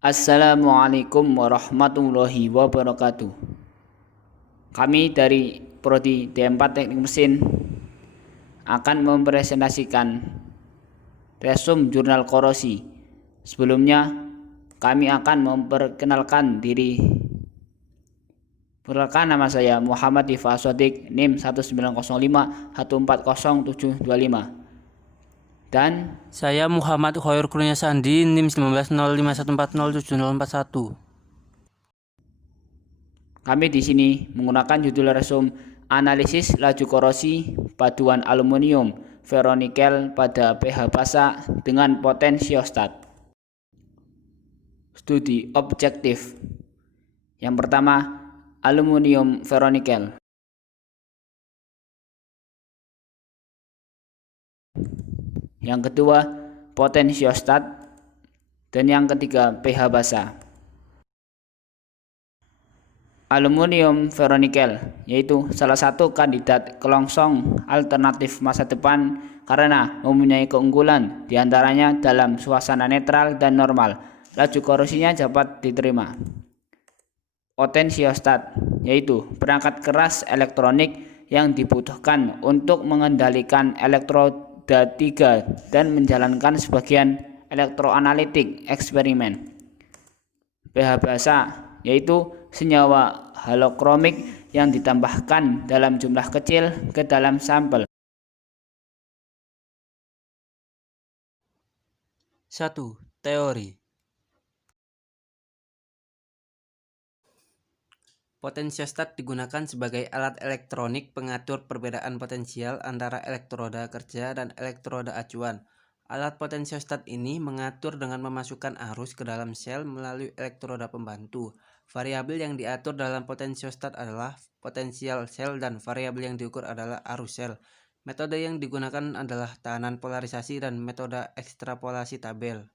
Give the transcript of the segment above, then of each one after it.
Assalamualaikum warahmatullahi wabarakatuh. Kami dari Prodi D4 Teknik Mesin akan mempresentasikan resume jurnal korosi. Sebelumnya, kami akan memperkenalkan diri. Perkenalkan, nama saya Muhammad Difa Sodik, NIM 19051400725. Dan saya Muhammad Khoir Kurnia Sandi, NIM 1905140741. Kami di sini menggunakan judul resume analisis laju korosi paduan aluminium ferronikel pada pH basa dengan potensiostat. Studi objektif. Yang pertama, aluminium ferronikel. Yang kedua, potensiostat. Dan yang ketiga, pH basa. Aluminium ferronikel yaitu salah satu kandidat kelongsong alternatif masa depan karena mempunyai keunggulan diantaranya dalam suasana netral dan normal. Laju korosinya dapat diterima. Potensiostat yaitu perangkat keras elektronik yang dibutuhkan untuk mengendalikan elektroda 3 dan menjalankan sebagian elektroanalitik eksperimen. pH basa yaitu senyawa halokromik yang ditambahkan dalam jumlah kecil ke dalam sampel. 1. Teori. Potensiostat digunakan sebagai alat elektronik pengatur perbedaan potensial antara elektroda kerja dan elektroda acuan. Alat potensiostat ini mengatur dengan memasukkan arus ke dalam sel melalui elektroda pembantu. Variabel yang diatur dalam potensiostat adalah potensial sel dan variabel yang diukur adalah arus sel. Metode yang digunakan adalah tahanan polarisasi dan metode ekstrapolasi tabel.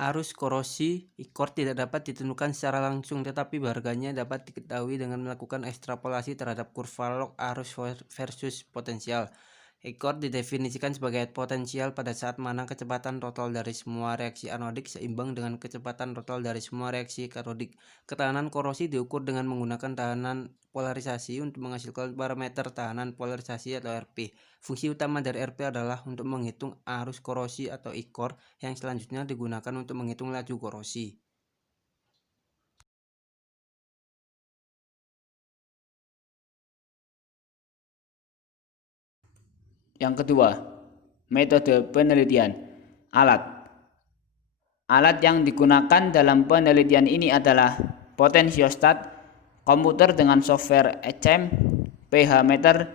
Arus korosi IKOR tidak dapat ditentukan secara langsung, tetapi harganya dapat diketahui dengan melakukan ekstrapolasi terhadap kurva log arus versus potensial. IKOR didefinisikan sebagai potensial pada saat mana kecepatan total dari semua reaksi anodik seimbang dengan kecepatan total dari semua reaksi katodik. Ketahanan korosi diukur dengan menggunakan tahanan polarisasi untuk menghasilkan parameter tahanan polarisasi atau RP. Fungsi utama dari RP adalah untuk menghitung arus korosi atau IKOR yang selanjutnya digunakan untuk menghitung laju korosi. Yang kedua, metode penelitian. Alat yang digunakan dalam penelitian ini adalah potensiostat, komputer dengan software ECM, pH meter,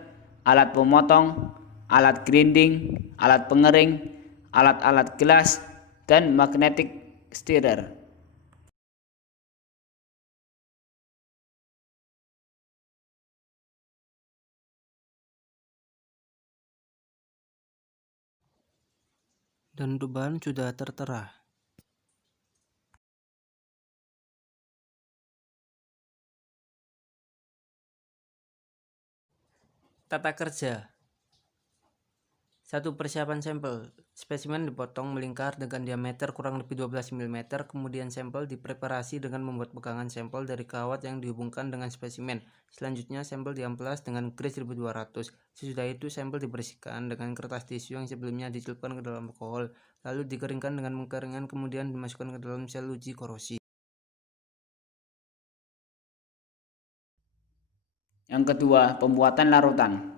alat pemotong, alat grinding, alat pengering, alat-alat gelas, dan magnetic stirrer. Dan untuk bahan sudah tertera. Tata kerja. 1. Persiapan sampel. Spesimen dipotong melingkar dengan diameter kurang lebih 12 mm, kemudian sampel dipreparasi dengan membuat pegangan sampel dari kawat yang dihubungkan dengan spesimen. Selanjutnya sampel diamplas dengan grease 1200. Sesudah itu sampel dibersihkan dengan kertas tisu yang sebelumnya dicelupkan ke dalam alkohol, lalu dikeringkan dengan pengeringan, kemudian dimasukkan ke dalam sel uji korosi. Yang kedua, pembuatan larutan.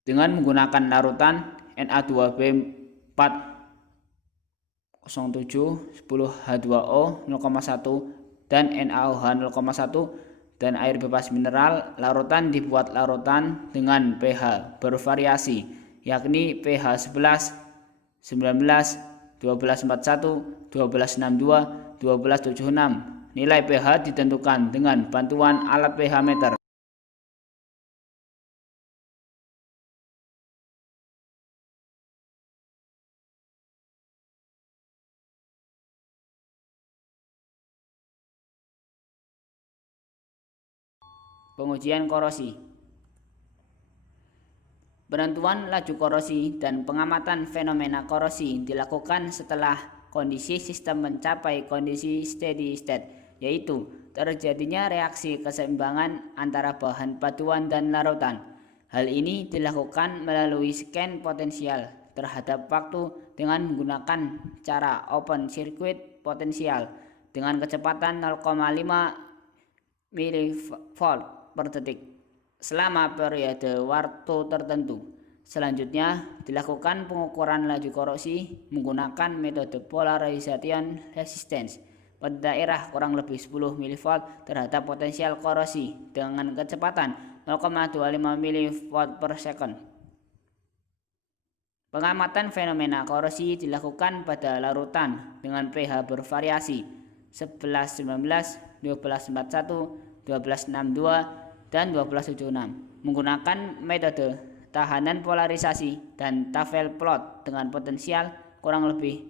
Dengan menggunakan larutan Na2B407 10H2O 0,1 dan NaOH 0,1 dan air bebas mineral, larutan dibuat larutan dengan pH bervariasi, yakni pH 11, 19, 1241, 1262, 1276. Nilai pH ditentukan dengan bantuan alat pH meter. Pengujian korosi. Penentuan laju korosi dan pengamatan fenomena korosi dilakukan setelah kondisi sistem mencapai kondisi steady state, yaitu terjadinya reaksi keseimbangan antara bahan paduan dan larutan. Hal ini dilakukan melalui scan potensial terhadap waktu dengan menggunakan cara open circuit potensial dengan kecepatan 0,5 mV per detik selama periode waktu tertentu. Selanjutnya, dilakukan pengukuran laju korosi menggunakan metode polarization resistance pada daerah kurang lebih 10 mV terhadap potensial korosi dengan kecepatan 0,25 mV per second. Pengamatan fenomena korosi dilakukan pada larutan dengan pH bervariasi 11-19, 12-41, 12-62, dan 12-76 menggunakan metode tahanan polarisasi dan tafel plot dengan potensial kurang lebih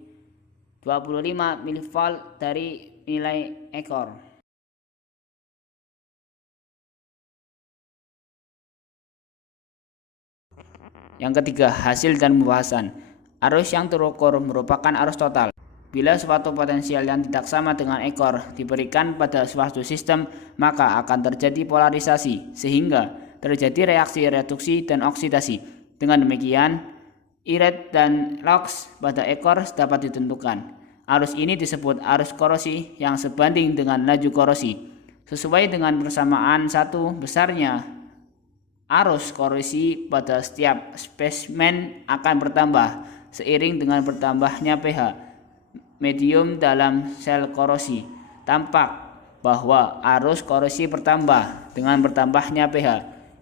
25 mV dari nilai ekor. Yang ketiga, hasil dan pembahasan. Arus yang terukur merupakan arus total. Bila suatu potensial yang tidak sama dengan ekor diberikan pada suatu sistem, maka akan terjadi polarisasi, sehingga terjadi reaksi reduksi dan oksidasi. Dengan demikian, iret dan lux pada ekor dapat ditentukan. Arus ini disebut arus korosi yang sebanding dengan laju korosi. Sesuai dengan persamaan satu besarnya, arus korosi pada setiap spesimen akan bertambah seiring dengan bertambahnya pH medium dalam sel korosi. Tampak bahwa arus korosi bertambah dengan bertambahnya pH.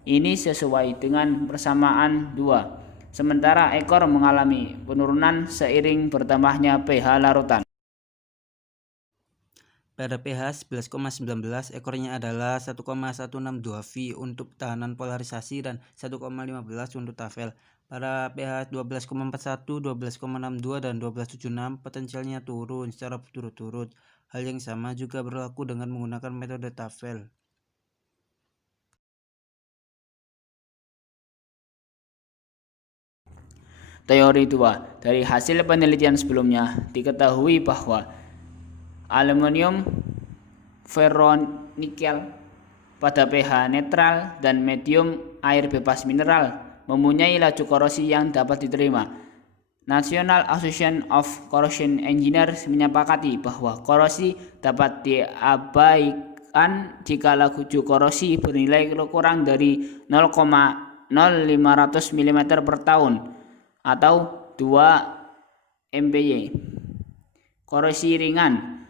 Ini sesuai dengan persamaan 2. Sementara ekor mengalami penurunan seiring bertambahnya pH larutan. Pada pH 11,19, ekornya adalah 1,162 V untuk tahanan polarisasi dan 1,15 untuk tafel. Pada pH 12,41, 12,62, dan 12,76, potensialnya turun secara berturut-turut. Hal yang sama juga berlaku dengan menggunakan metode tafel. Teori 2. Dari hasil penelitian sebelumnya, diketahui bahwa aluminium ferronikel pada pH netral dan medium air bebas mineral mempunyai laju korosi yang dapat diterima. National Association of Corrosion Engineers menyepakati bahwa korosi dapat diabaikan jika laju korosi bernilai kurang dari 0,0500 mm per tahun atau 2 MPy. Korosi ringan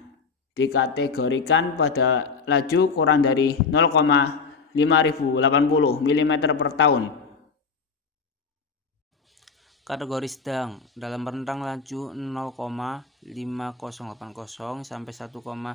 dikategorikan pada laju kurang dari 0,5080 mm per tahun. Kategori sedang dalam rentang laju 0,5080 sampai 1,270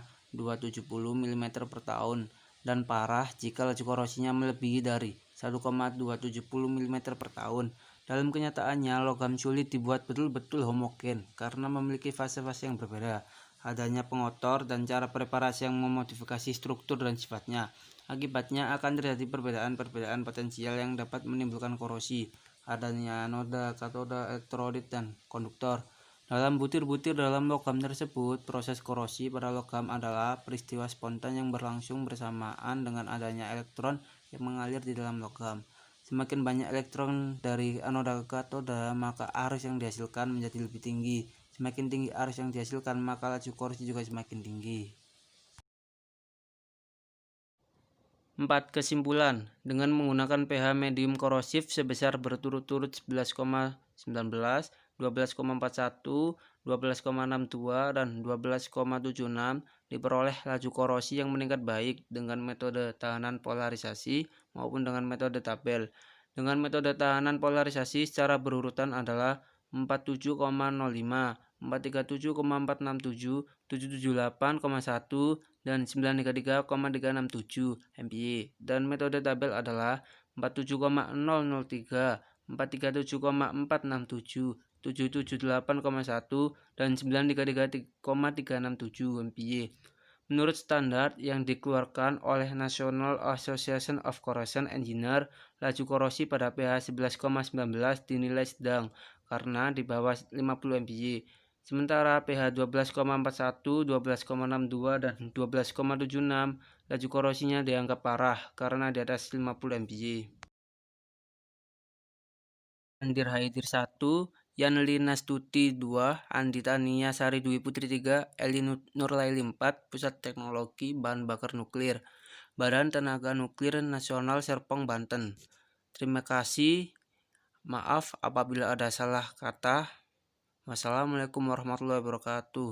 mm per tahun, dan parah jika laju korosinya melebihi dari 1,270 mm per tahun. Dalam kenyataannya, logam sulit dibuat betul-betul homogen karena memiliki fase-fase yang berbeda. Adanya pengotor dan cara preparasi yang memodifikasi struktur dan sifatnya. Akibatnya akan terjadi perbedaan-perbedaan potensial yang dapat menimbulkan korosi. Adanya anoda, katoda, elektrolit, dan konduktor. Dalam butir-butir dalam logam tersebut, proses korosi pada logam adalah peristiwa spontan yang berlangsung bersamaan dengan adanya elektron yang mengalir di dalam logam. Semakin banyak elektron dari anoda ke katoda, maka arus yang dihasilkan menjadi lebih tinggi. Semakin tinggi arus yang dihasilkan, maka laju korosi juga semakin tinggi. 4. Kesimpulan. Dengan menggunakan pH medium korosif sebesar berturut-turut 11,19, 12,41, 12,62, dan 12,76, diperoleh laju korosi yang meningkat baik dengan metode tahanan polarisasi maupun dengan metode tabel. Dengan metode tahanan polarisasi secara berurutan adalah 47,05, 437,467, 778,1, dan 933,367 MPy, dan metode tabel adalah 47,003, 437,467, 778,1, dan 933,367 MPy. Menurut standar yang dikeluarkan oleh National Association of Corrosion Engineer, laju korosi pada pH 11,19 dinilai sedang karena di bawah 50 mPa. Sementara pH 12,41, 12,62, dan 12,76, laju korosinya dianggap parah karena di atas 50 mPa. Andir Haidir 1, Yanli Nastuti 2, Andita Nia Sari Dwi Putri 3, Eli Nurlaili 4, Pusat Teknologi Bahan Bakar Nuklir, Badan Tenaga Nuklir Nasional Serpong, Banten. Terima kasih. Maaf apabila ada salah kata. Wassalamualaikum warahmatullahi wabarakatuh.